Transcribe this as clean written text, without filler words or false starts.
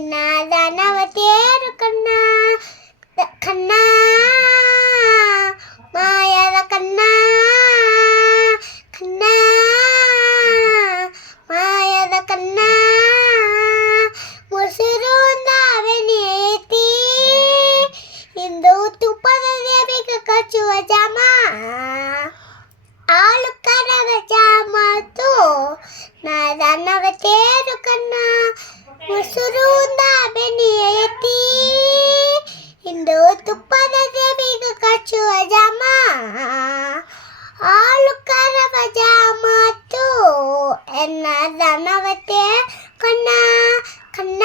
ನಿನ್ನದನವತೇರು ಕಣ್ಣ ಕಣ್ಣ ಮಾಯದ ಕಣ್ಣ ಕಣ್ಣ ಮಾಯದ ಕಣ್ಣ ಮೊಸರು ನಾವೆನೀತಿ ಇಂದು ತುಪ್ಪದ ದೇವಿಗೆ ಕಚ್ಚುವ ಜಾಮ ಹಾಲು ಕರವ ಜಾಮತು ನಾದನವತೇರು ಕಣ್ಣ ಮೊಸರು ಬೆನೆಯತಿ ಇಂದು ತುಪ್ಪದ ದೇವಿಗೆ ಕಚ್ಚುವ ಜಾಮ ಹಾಲು ಕರವ ಜಾಮತು ಎನ್ನ ದನವತೆ ಕಣ್ಣ ಕಣ್ಣ